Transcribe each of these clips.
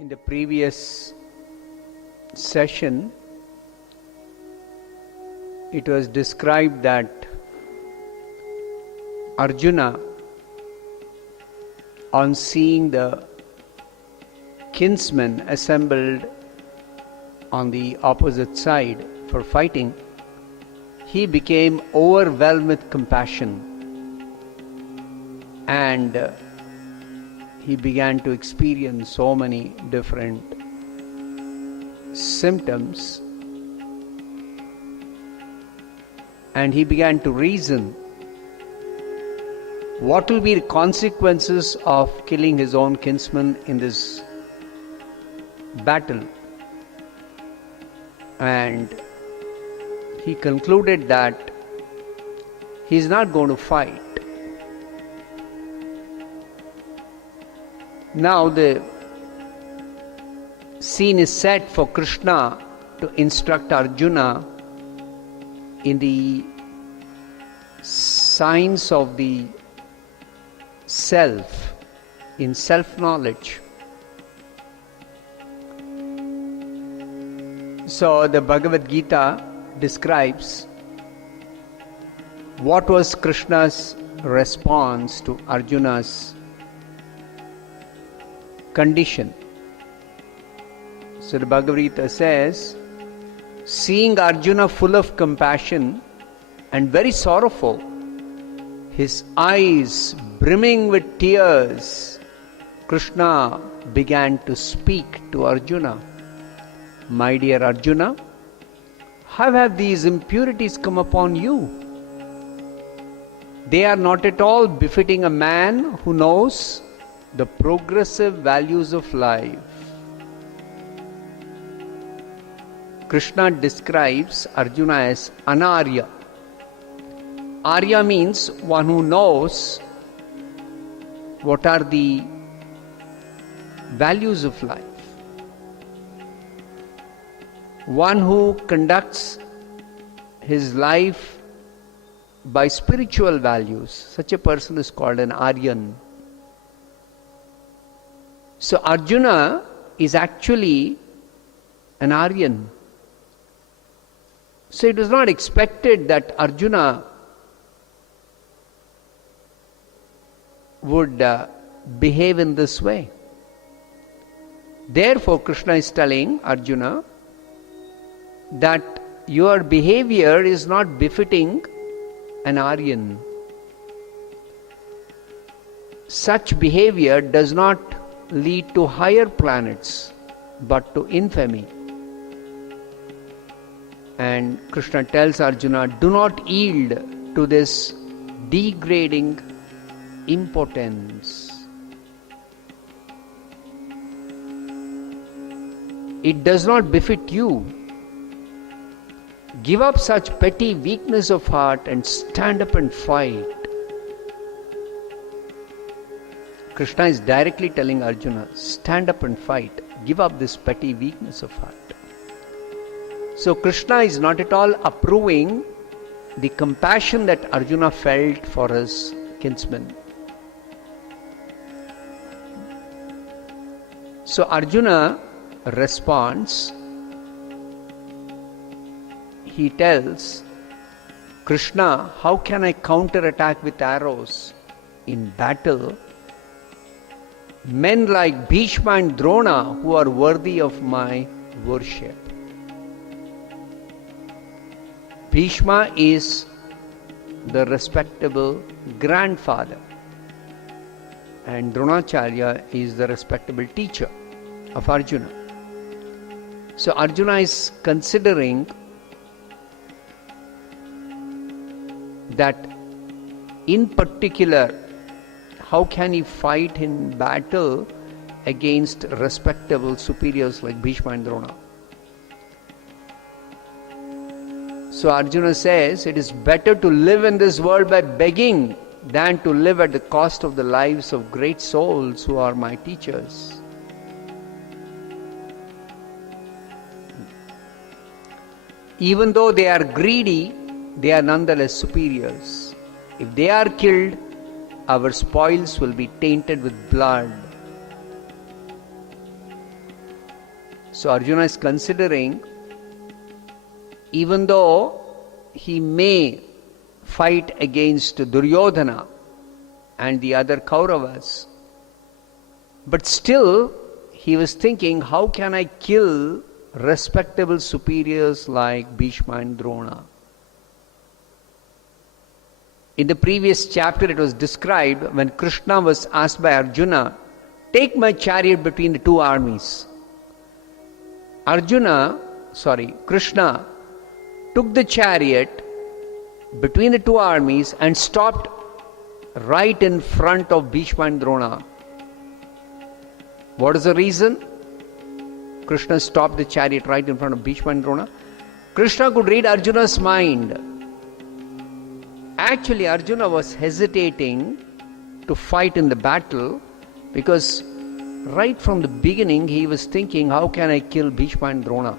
In the previous session, it was described that Arjuna, on seeing the kinsmen assembled on the opposite side for fighting, he became overwhelmed with compassion and he began to experience so many different symptoms, and he began to reason what will be the consequences of killing his own kinsman in this battle. And he concluded that he is not going to fight. Now the scene is set for Krishna to instruct Arjuna in the science of the self, in self-knowledge. So the Bhagavad Gita describes what was Krishna's response to Arjuna's condition. So the Bhagavad Gita says, seeing Arjuna full of compassion and very sorrowful, his eyes brimming with tears, Krishna began to speak to Arjuna. My dear Arjuna, how have these impurities come upon you? They are not at all befitting a man who knows the progressive values of life. Krishna describes Arjuna as Anarya. Arya means one who knows what are the values of life. One who conducts his life by spiritual values. Such a person is called an Aryan. So Arjuna is actually an Aryan. So it was not expected that Arjuna would behave in this way. Therefore, Krishna is telling Arjuna that your behavior is not befitting an Aryan. Such behavior does not lead to higher planets, but to infamy. And Krishna tells Arjuna, do not yield to this degrading impotence. It does not befit you. Give up such petty weakness of heart and stand up and fight. Krishna is directly telling Arjuna, stand up and fight. Give up this petty weakness of heart. So Krishna is not at all approving the compassion that Arjuna felt for his kinsman. So Arjuna responds. He tells Krishna, how can I counterattack with arrows? In battle, men like Bhishma and Drona who are worthy of my worship. Bhishma is the respectable grandfather and Dronacharya is the respectable teacher of Arjuna. So Arjuna is considering that in particular, how can he fight in battle against respectable superiors like Bhishma and Drona? So Arjuna says, it is better to live in this world by begging than to live at the cost of the lives of great souls who are my teachers. Even though they are greedy, they are nonetheless superiors. If they are killed, our spoils will be tainted with blood. So Arjuna is considering, even though he may fight against Duryodhana and the other Kauravas, but still he was thinking, how can I kill respectable superiors like Bhishma and Drona? In the previous chapter it was described when Krishna was asked by Arjuna, take my chariot between the two armies. Krishna took the chariot between the two armies and stopped right in front of Bhishma and Drona. What is the reason? Krishna stopped the chariot right in front of Bhishma and Drona. Krishna could read Arjuna's mind. Actually, Arjuna was hesitating to fight in the battle because right from the beginning he was thinking, how can I kill Bhishma and Drona?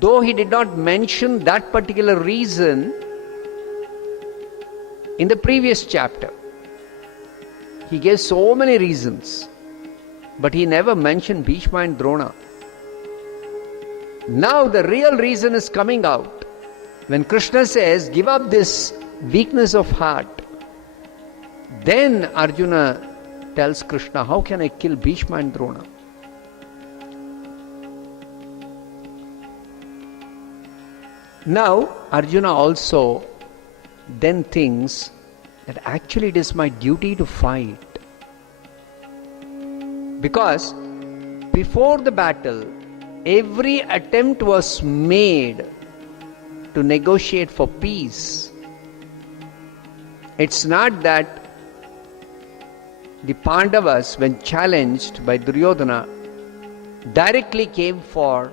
Though he did not mention that particular reason in the previous chapter. He gave so many reasons, but he never mentioned Bhishma and Drona. Now the real reason is coming out. When Krishna says, give up this weakness of heart, then Arjuna tells Krishna, how can I kill Bhishma and Drona? Now Arjuna also then thinks that actually it is my duty to fight. Because before the battle, every attempt was made to negotiate for peace. It's not that the Pandavas, when challenged by Duryodhana, directly came for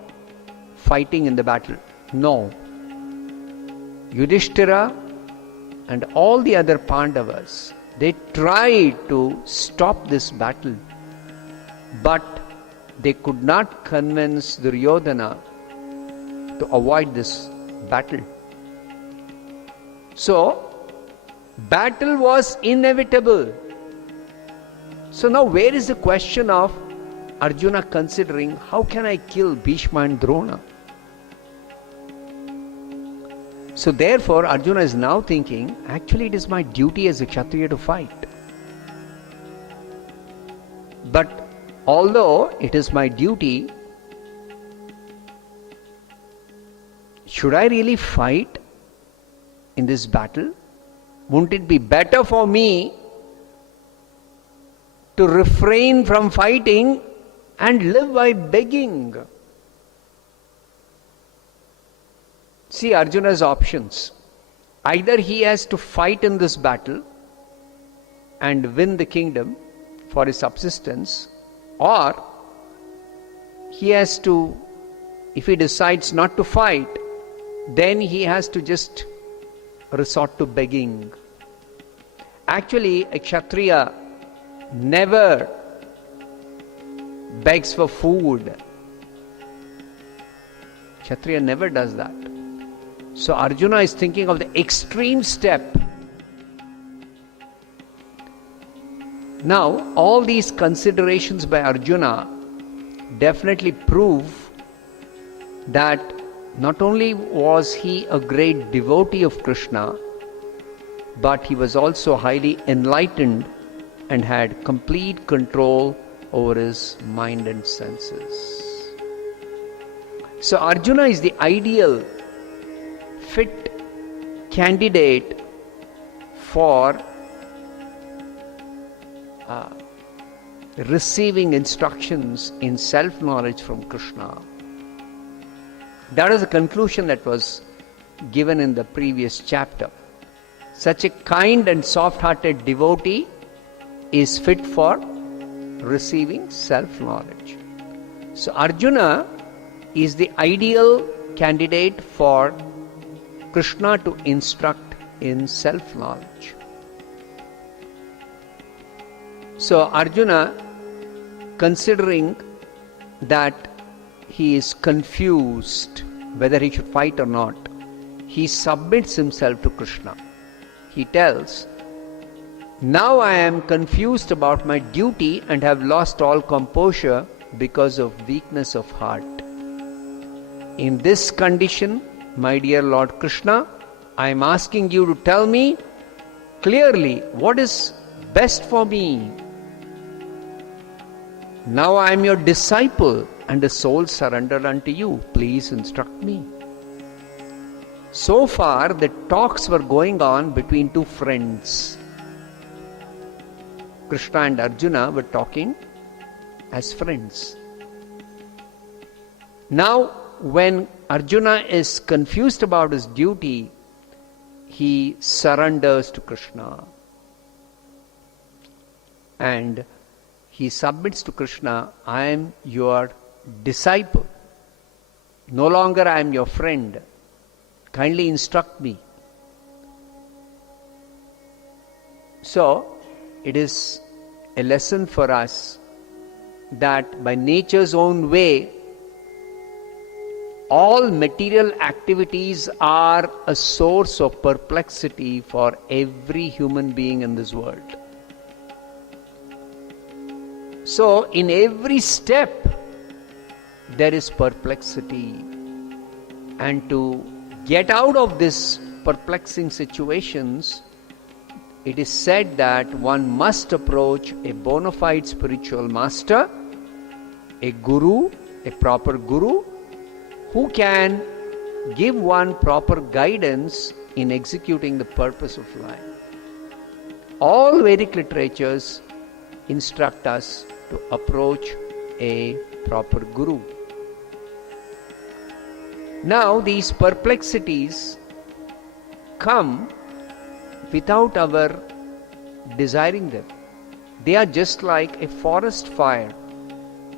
fighting in the battle. No. Yudhishthira and all the other Pandavas, they tried to stop this battle, but they could not convince Duryodhana to avoid this battle. So, battle was inevitable. So now where is the question of Arjuna considering, how can I kill Bhishma and Drona? So therefore Arjuna is now thinking, actually it is my duty as a Kshatriya to fight. But although it is my duty, should I really fight in this battle? Wouldn't it be better for me to refrain from fighting and live by begging? See Arjuna's options. Either he has to fight in this battle and win the kingdom for his subsistence, or he has to, if he decides not to fight, then he has to just resort to begging. Actually, a Kshatriya never begs for food. Kshatriya never does that. So Arjuna is thinking of the extreme step. Now, all these considerations by Arjuna definitely prove that not only was he a great devotee of Krishna, but he was also highly enlightened and had complete control over his mind and senses. So Arjuna is the ideal fit candidate for receiving instructions in self-knowledge from Krishna. That is the conclusion that was given in the previous chapter. Such a kind and soft-hearted devotee is fit for receiving self-knowledge. So Arjuna is the ideal candidate for Krishna to instruct in self-knowledge. So Arjuna, considering that he is confused whether he should fight or not, he submits himself to Krishna. He tells, now I am confused about my duty and have lost all composure because of weakness of heart. in this condition, my dear Lord Krishna, I am asking you to tell me clearly what is best for me. Now I am your disciple and a soul surrendered unto you. Please instruct me. So far, the talks were going on between two friends. Krishna and Arjuna were talking as friends. Now, when Arjuna is confused about his duty, he surrenders to Krishna. And he submits to Krishna, I am your disciple. No longer I am your friend. Kindly instruct me. So, it is a lesson for us that by nature's own way, all material activities are a source of perplexity for every human being in this world. So, in every step, there is perplexity. And to get out of this perplexing situations, it is said that one must approach a bona fide spiritual master, a guru, a proper guru, who can give one proper guidance in executing the purpose of life. All Vedic literatures instruct us to approach a proper guru. Now, these perplexities come without our desiring them. They are just like a forest fire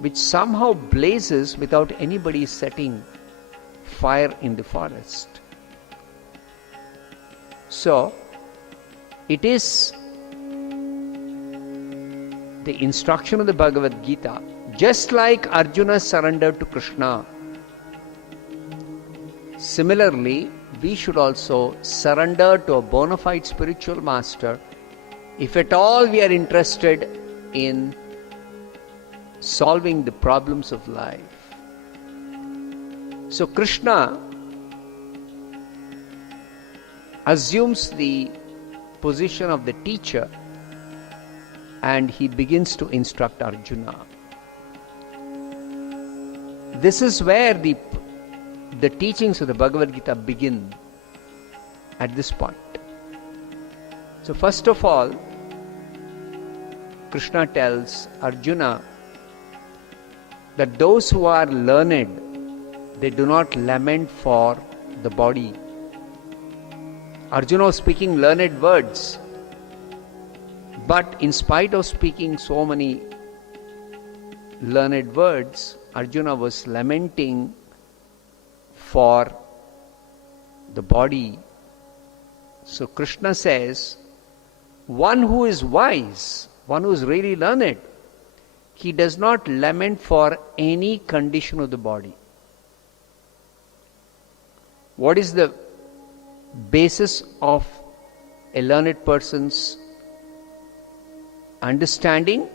which somehow blazes without anybody setting fire in the forest. So, it is the instruction of the Bhagavad Gita, just like Arjuna surrendered to Krishna. Similarly, we should also surrender to a bona fide spiritual master if at all we are interested in solving the problems of life. So Krishna assumes the position of the teacher and he begins to instruct Arjuna. This is where the teachings of the Bhagavad Gita begin at this point. So first of all, Krishna tells Arjuna that those who are learned, they do not lament for the body. Arjuna was speaking learned words, but in spite of speaking so many learned words, Arjuna was lamenting for the body. So Krishna says, one who is wise, one who is really learned, he does not lament for any condition of the body. What is the basis of a learned person's understanding?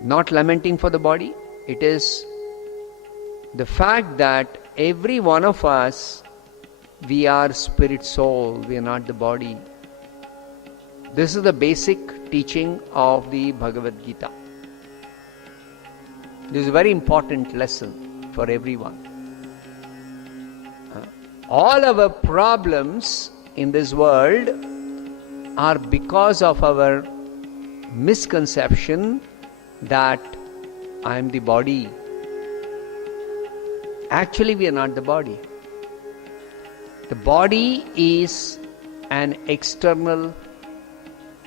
Not lamenting for the body. It is the fact that every one of us, we are spirit soul, we are not the body. This is the basic teaching of the Bhagavad Gita. This is a very important lesson for everyone. All our problems in this world are because of our misconception that I am the body. Actually, we are not the body. The body is an external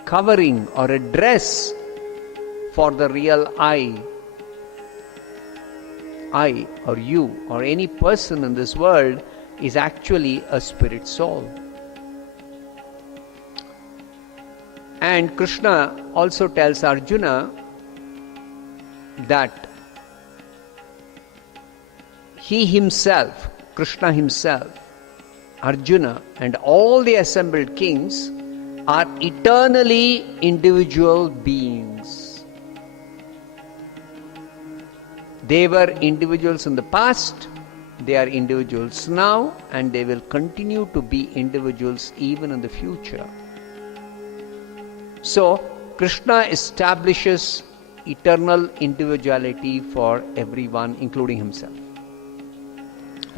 covering or a dress for the real I. I or you or any person in this world is actually a spirit soul. And Krishna also tells Arjuna that he himself, Krishna himself, Arjuna and all the assembled kings are eternally individual beings. They were individuals in the past, they are individuals now, and they will continue to be individuals even in the future. So, Krishna establishes eternal individuality for everyone, including himself.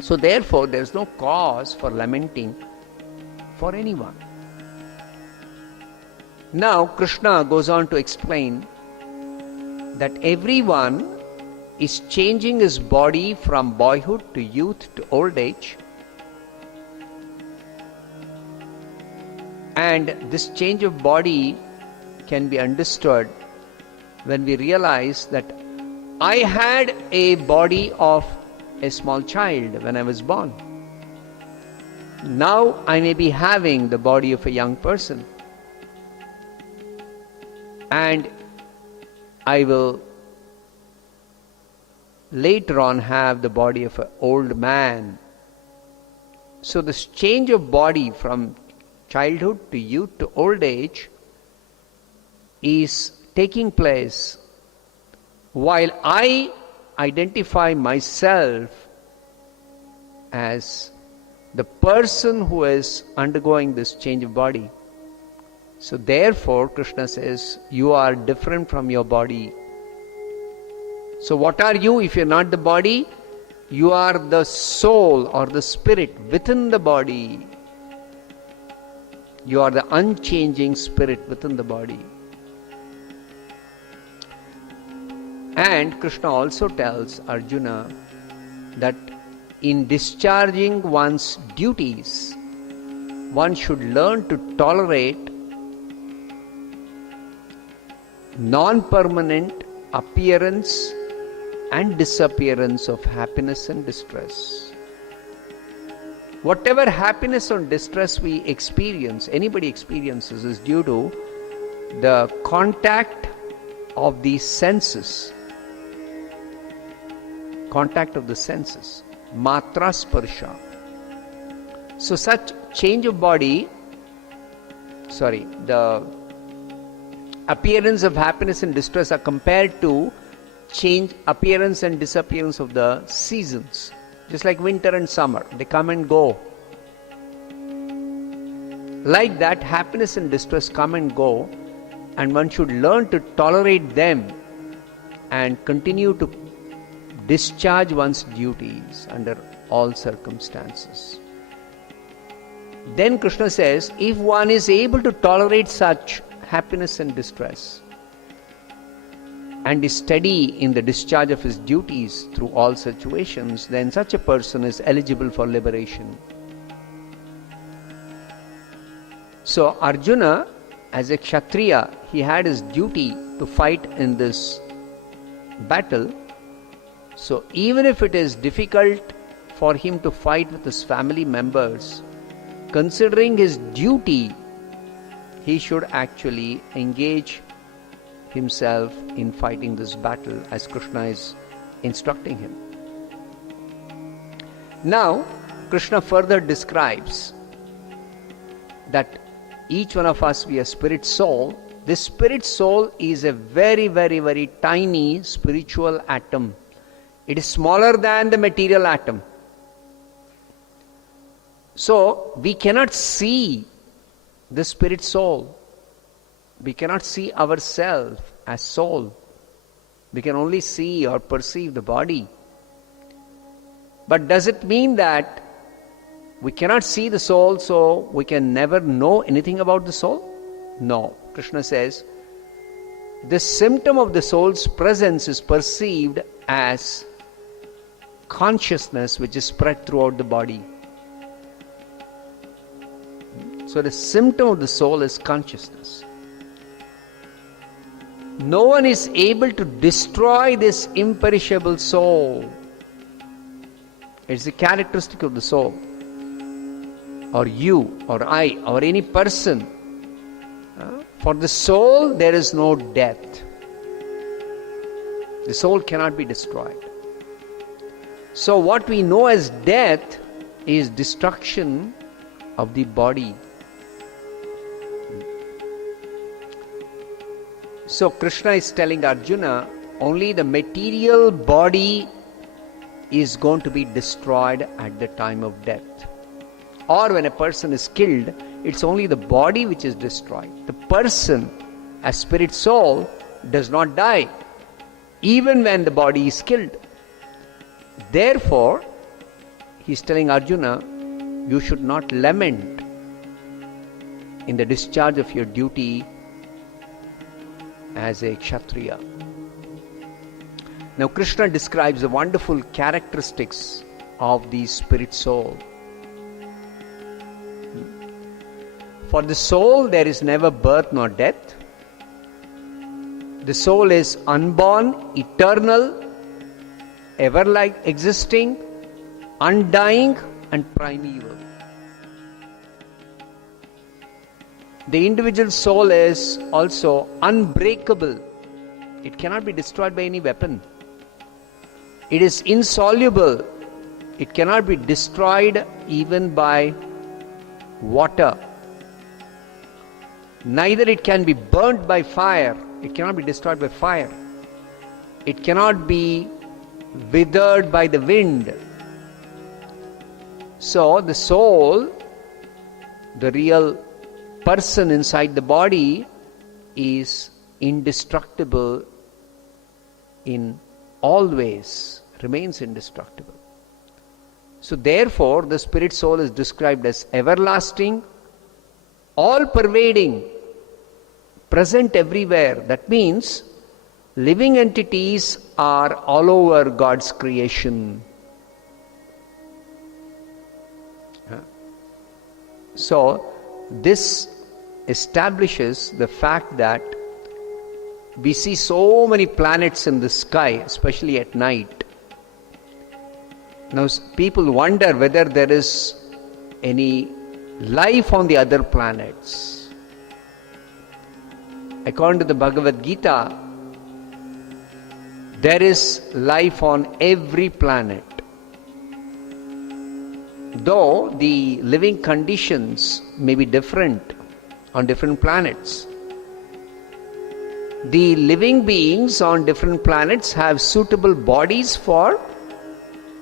So therefore, there is no cause for lamenting for anyone. Now, Krishna goes on to explain that everyone is changing his body from boyhood to youth to old age. And this change of body can be understood when we realize that I had a body of a small child when I was born. Now I may be having the body of a young person. And I will later on have the body of an old man. So this change of body from childhood to youth to old age is taking place while I identify myself as the person who is undergoing this change of body. So therefore, Krishna says, you are different from your body. So what are you if you're not the body? You are the soul or the spirit within the body. You are the unchanging spirit within the body. And Krishna also tells Arjuna that in discharging one's duties, one should learn to tolerate non-permanent appearance and disappearance of happiness and distress. Whatever happiness or distress we experience, anybody experiences, is due to the contact of the senses. Contact of the senses. Matra sparsha. So such change of body, the appearance of happiness and distress are compared to change, appearance and disappearance of the seasons. Just like winter and summer, they come and go. Like that, happiness and distress come and go, and one should learn to tolerate them and continue to discharge one's duties under all circumstances. Then Krishna says, if one is able to tolerate such happiness and distress and is steady in the discharge of his duties through all situations, then such a person is eligible for liberation. So Arjuna, as a Kshatriya, he had his duty to fight in this battle. So even if it is difficult for him to fight with his family members, considering his duty, he should actually engage himself in fighting this battle as Krishna is instructing him. Now, Krishna further describes that each one of us, we are spirit soul. This spirit soul is a very, very, very tiny spiritual atom. It is smaller than the material atom. So, we cannot see the spirit soul. We cannot see ourselves as soul. We can only see or perceive the body. But does it mean that we cannot see the soul, so we can never know anything about the soul? No. Krishna says, the symptom of the soul's presence is perceived as consciousness which is spread throughout the body. So the symptom of the soul is consciousness. No one is able to destroy this imperishable soul. It's a characteristic of the soul. Or you, or I, or any person. For the soul, there is no death. The soul cannot be destroyed. So what we know as death is destruction of the body. So Krishna is telling Arjuna Only the material body is going to be destroyed at the time of death. Or when a person is killed, it's only the body which is destroyed. The person, as spirit soul, does not die, even when the body is killed. Therefore, he's telling Arjuna, you should not lament in the discharge of your duty as a Kshatriya. Now Krishna describes the wonderful characteristics of the spirit soul. For the soul there is never birth nor death. The soul is unborn, eternal, ever existing, undying and primeval. The individual soul is also unbreakable. It cannot be destroyed by any weapon. It is insoluble. It cannot be destroyed even by water. Neither it can be burnt by fire. It cannot be destroyed by fire. It cannot be withered by the wind. So the soul, the real person inside the body, is indestructible in all ways, remains indestructible. So therefore the spirit soul is described as everlasting, all pervading, present everywhere. That means living entities are all over God's creation. So this establishes the fact that we see so many planets in the sky, especially at night. Now people wonder whether there is any life on the other planets. According to the Bhagavad Gita, there is life on every planet. Though the living conditions may be different on different planets, the living beings on different planets have suitable bodies for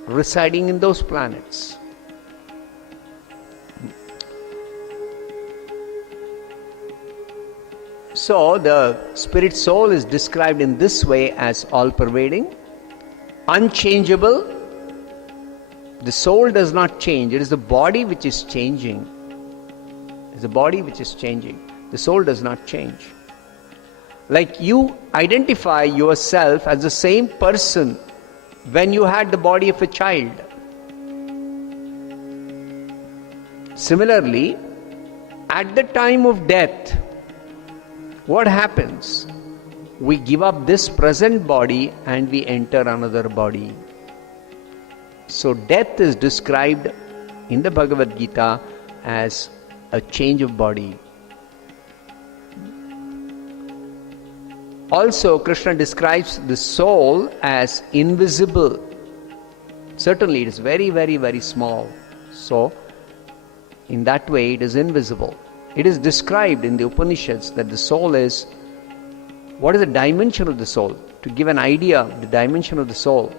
residing in those planets. So the spirit soul is described in this way as all-pervading, unchangeable. The soul does not change. It is the body which is changing. It is the body which is changing. The soul does not change. Like you identify yourself as the same person when you had the body of a child. Similarly, at the time of death, what happens? We give up this present body and we enter another body. So death is described in the Bhagavad Gita as a change of body. Also, Krishna describes the soul as invisible. Certainly, it is very, very, very small. So, in that way, it is invisible. It is described in the Upanishads that the soul is, what is the dimension of the soul? To give an idea of the dimension of the soul,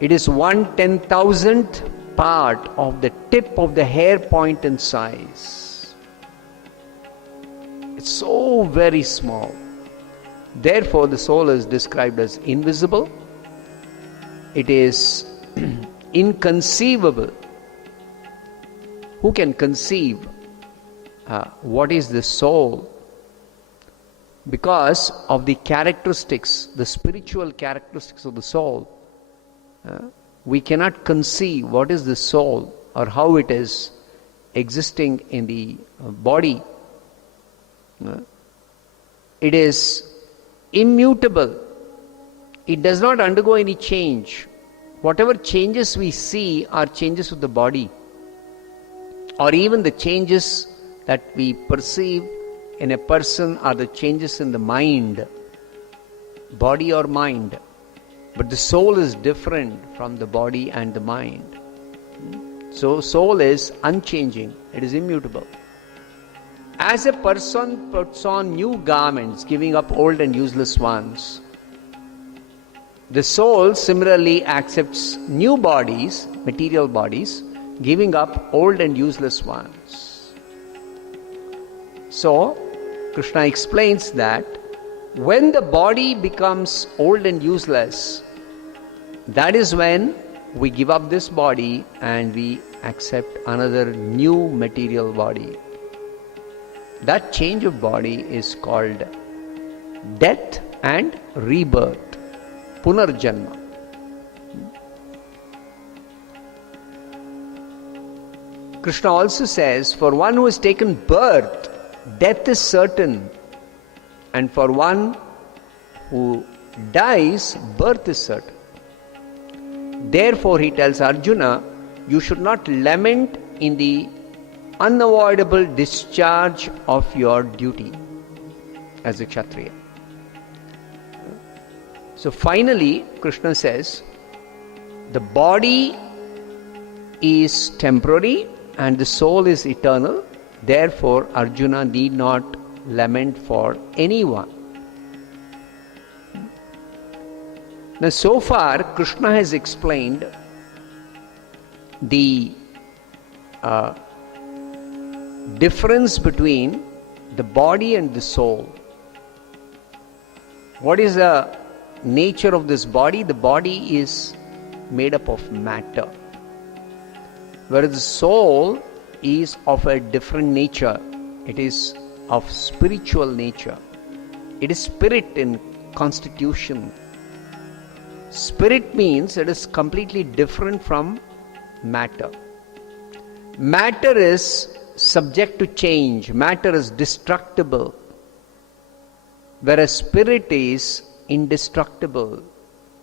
it is 1/10,000th part of the tip of the hair point in size. It's so very small. Therefore, the soul is described as invisible. It is inconceivable. Who can conceive what is the soul? Because of the characteristics, the spiritual characteristics of the soul, we cannot conceive what is the soul or how it is existing in the body. It is immutable. It does not undergo any change. Whatever changes we see are changes of the body, or even the changes that we perceive in a person are the changes in the mind, body or mind. But the soul is different from the body and the mind. So soul is unchanging. It is immutable. As a person puts on new garments, giving up old and useless ones, The soul similarly accepts new bodies, material bodies, giving up old and useless ones. So, Krishna explains that when the body becomes old and useless, that is when we give up this body and we accept another new material body. That change of body is called death and rebirth, punarjanma. Krishna also says, for one who has taken birth, death is certain, and for one who dies, birth is certain. Therefore, he tells Arjuna, you should not lament in the unavoidable discharge of your duty as a Kshatriya. So finally, Krishna says, the body is temporary and the soul is eternal. Therefore, Arjuna need not lament for anyone. Now, so far, Krishna has explained the difference between the body and the soul. What is the nature of this body? The body is made up of matter, whereas the soul is of a different nature. It is of spiritual nature. It is spirit in constitution. Spirit means it is completely different from matter. Matter is subject to change. Matter is destructible, whereas spirit is indestructible.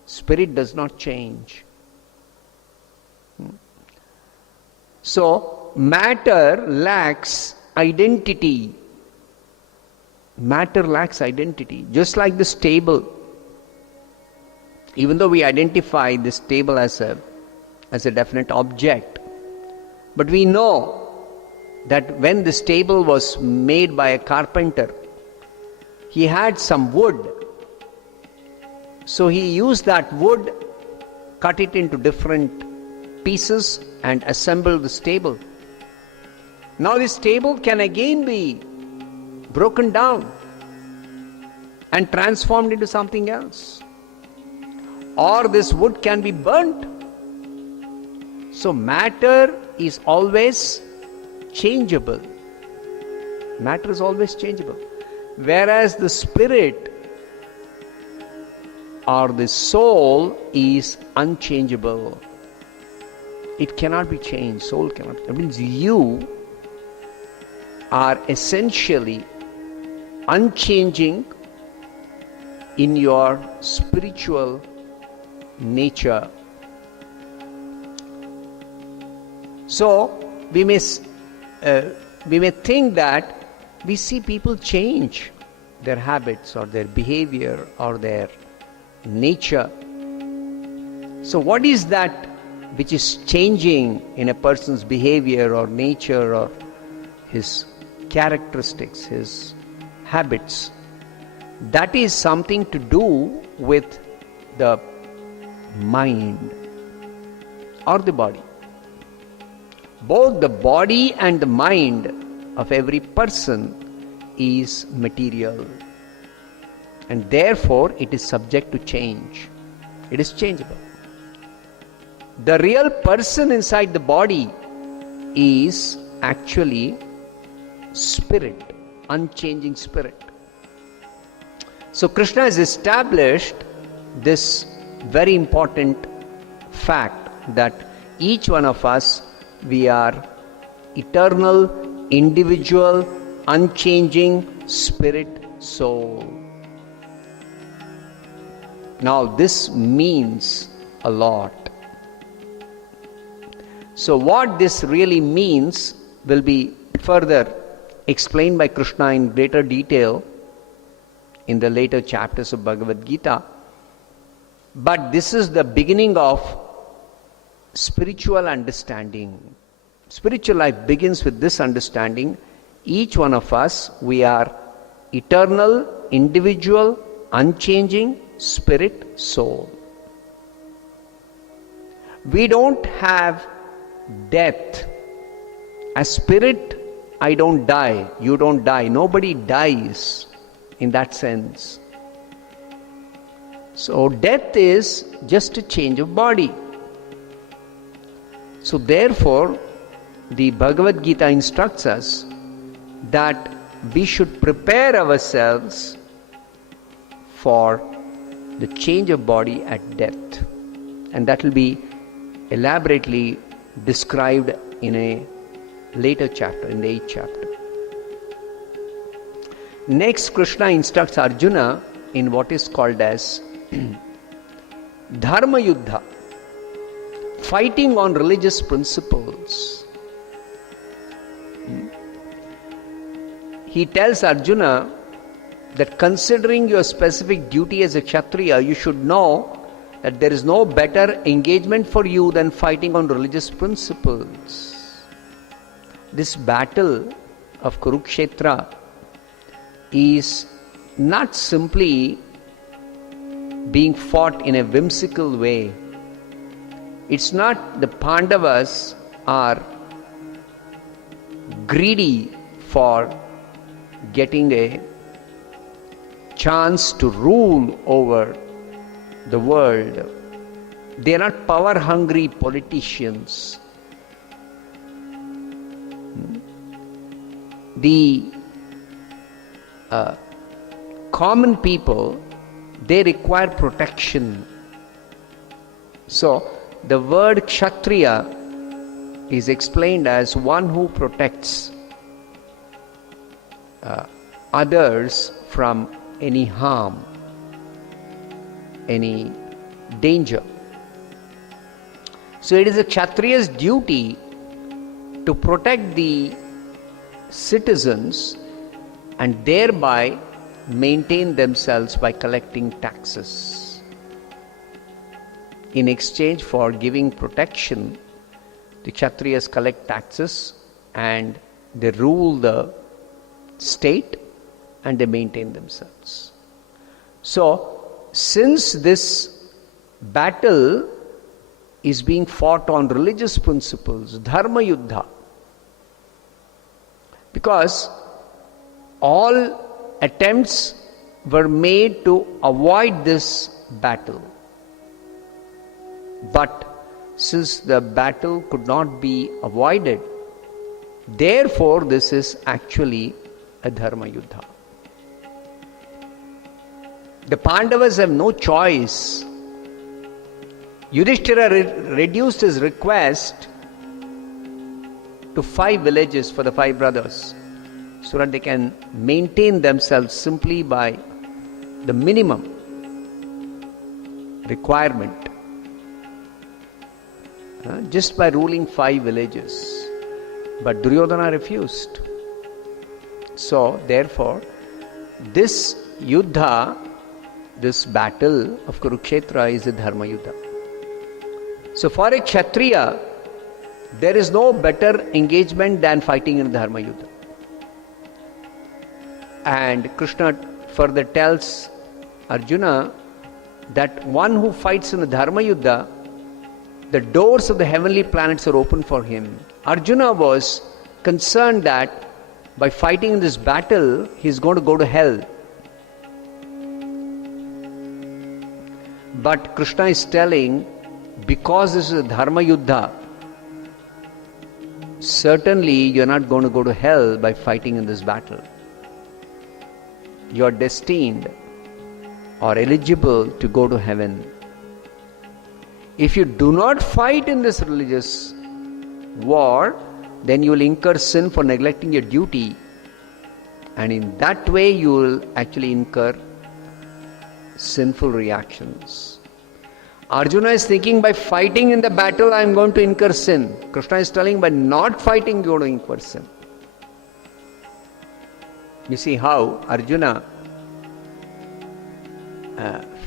Spirit does not change. So, matter lacks identity. Matter lacks identity. Just like this table. Even though we identify this table as a definite object, but we know that when this table was made by a carpenter, he had some wood. So he used that wood, cut it into different pieces and assembled this table. Now this table can again be broken down and transformed into something else. Or this wood can be burnt. So matter is always changeable. Matter is always changeable. Whereas the spirit or the soul is unchangeable. It cannot be changed. Soul cannot. That means you are essentially unchanging in your spiritual nature. So we may think that we see people change their habits or their behavior or their nature. So what is that which is changing in a person's behavior or nature or his characteristics, his habits? That is something to do with the mind or the body. Both the body and the mind of every person is material, and therefore it is subject to change. It is changeable. The real person inside the body is actually spirit, unchanging spirit. So Krishna has established this very important fact that each one of us, we are eternal, individual, unchanging spirit, soul. Now this means a lot. So what this really means will be further explained by Krishna in greater detail in the later chapters of Bhagavad Gita. But this is the beginning of spiritual understanding. Spiritual life begins with this understanding. Each one of us, we are eternal, individual, unchanging spirit, soul. We don't have death. As spirit, I don't die, you don't die. Nobody dies in that sense. So death is just a change of body. So therefore, the Bhagavad Gita instructs us that we should prepare ourselves for the change of body at death. And that will be elaborately described in a later chapter, in the 8th chapter. Next, Krishna instructs Arjuna in what is called as Dharma Yuddha, fighting on religious principles. He tells Arjuna that considering your specific duty as a Kshatriya, you should know that there is no better engagement for you than fighting on religious principles. This battle of Kurukshetra is not simply being fought in a whimsical way. It's not the Pandavas are greedy for getting a chance to rule over the world. They are not power-hungry politicians. The common people, they require protection. So, the word Kshatriya is explained as one who protects others from any harm, any danger. So it is a Kshatriya's duty to protect the citizens and thereby maintain themselves by collecting taxes. In exchange for giving protection, the Kshatriyas collect taxes and they rule the state and they maintain themselves. So, since this battle is being fought on religious principles, Dharma Yuddha, because all attempts were made to avoid this battle. But since the battle could not be avoided, therefore this is actually a Dharma Yuddha. The Pandavas have no choice. Yudhishthira reduced his request to 5 villages for the 5 brothers, so that they can maintain themselves simply by the minimum requirement, just by ruling 5 villages. But Duryodhana refused. So therefore, this Yuddha, this battle of Kurukshetra is a Dharma Yuddha. So for a Kshatriya, there is no better engagement than fighting in Dharma Yuddha. And Krishna further tells Arjuna that one who fights in the Dharma Yuddha, the doors of the heavenly planets are open for him. Arjuna was concerned that by fighting in this battle, he is going to go to hell. But Krishna is telling, because this is a Dharma Yuddha, certainly you are not going to go to hell by fighting in this battle. You are destined or eligible to go to heaven. If you do not fight in this religious war, then you will incur sin for neglecting your duty, and in that way you will actually incur sinful reactions. Arjuna is thinking, by fighting in the battle I am going to incur sin. Krishna is telling, by not fighting you are going to incur sin. You see how Arjuna,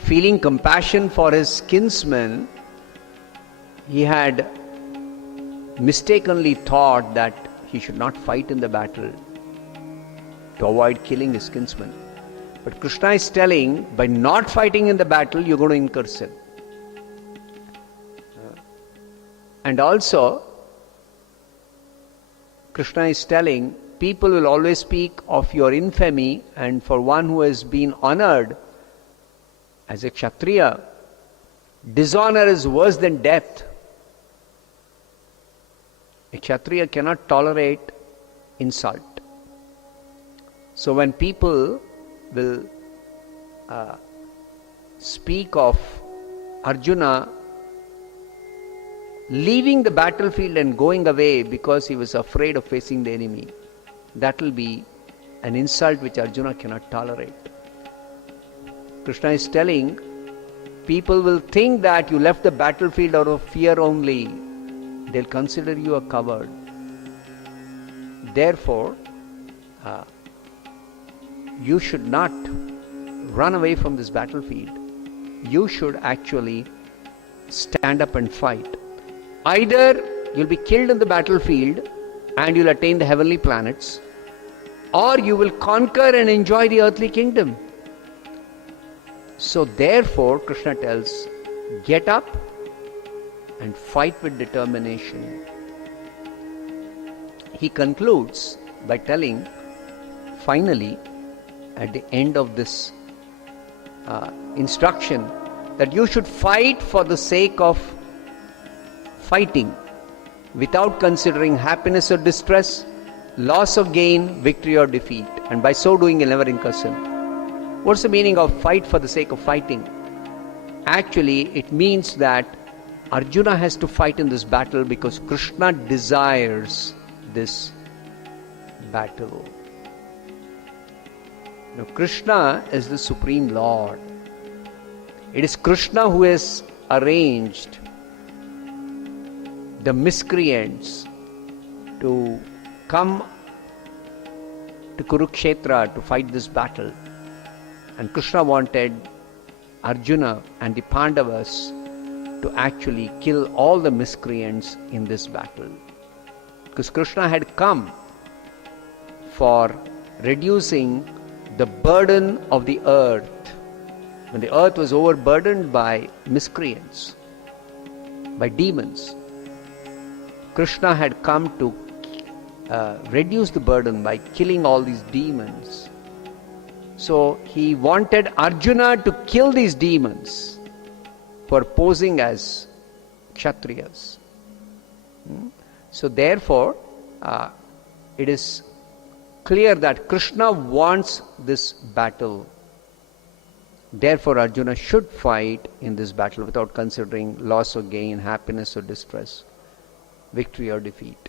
feeling compassion for his kinsman, he had mistakenly thought that he should not fight in the battle to avoid killing his kinsman. But Krishna is telling, by not fighting in the battle, you are going to incur sin. And also, Krishna is telling, people will always speak of your infamy, and for one who has been honored as a Kshatriya, dishonor is worse than death. A Kshatriya cannot tolerate insult. So when people will speak of Arjuna leaving the battlefield and going away because he was afraid of facing the enemy, that will be an insult which Arjuna cannot tolerate. Krishna is telling, people will think that you left the battlefield out of fear only. They'll consider you a coward. Therefore, you should not run away from this battlefield. You should actually stand up and fight. Either you'll be killed in the battlefield and you'll attain the heavenly planets, or you will conquer and enjoy the earthly kingdom. So therefore, Krishna tells, get up and fight with determination. He concludes by telling, finally, at the end of this instruction, that you should fight for the sake of fighting, without considering happiness or distress, loss or gain, victory or defeat, and by so doing you'll never incur sin. What's the meaning of fight for the sake of fighting? Actually, it means that Arjuna has to fight in this battle because Krishna desires this battle. Now, Krishna is the Supreme Lord. It is Krishna who has arranged the miscreants to come to Kurukshetra to fight this battle. And Krishna wanted Arjuna and the Pandavas to actually kill all the miscreants in this battle. Because Krishna had come for reducing the burden of the earth. When the earth was overburdened by miscreants, by demons, Krishna had come to reduce the burden by killing all these demons. So he wanted Arjuna to kill these demons for posing as Kshatriyas. So therefore, it is clear that Krishna wants this battle. Therefore, Arjuna should fight in this battle without considering loss or gain, happiness or distress, victory or defeat.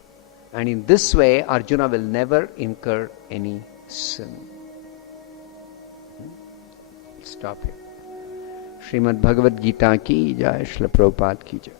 And in this way, Arjuna will never incur any sin. Stop here. Srimad Bhagavad Gita ki jai, Srila Prabhupada ki jai.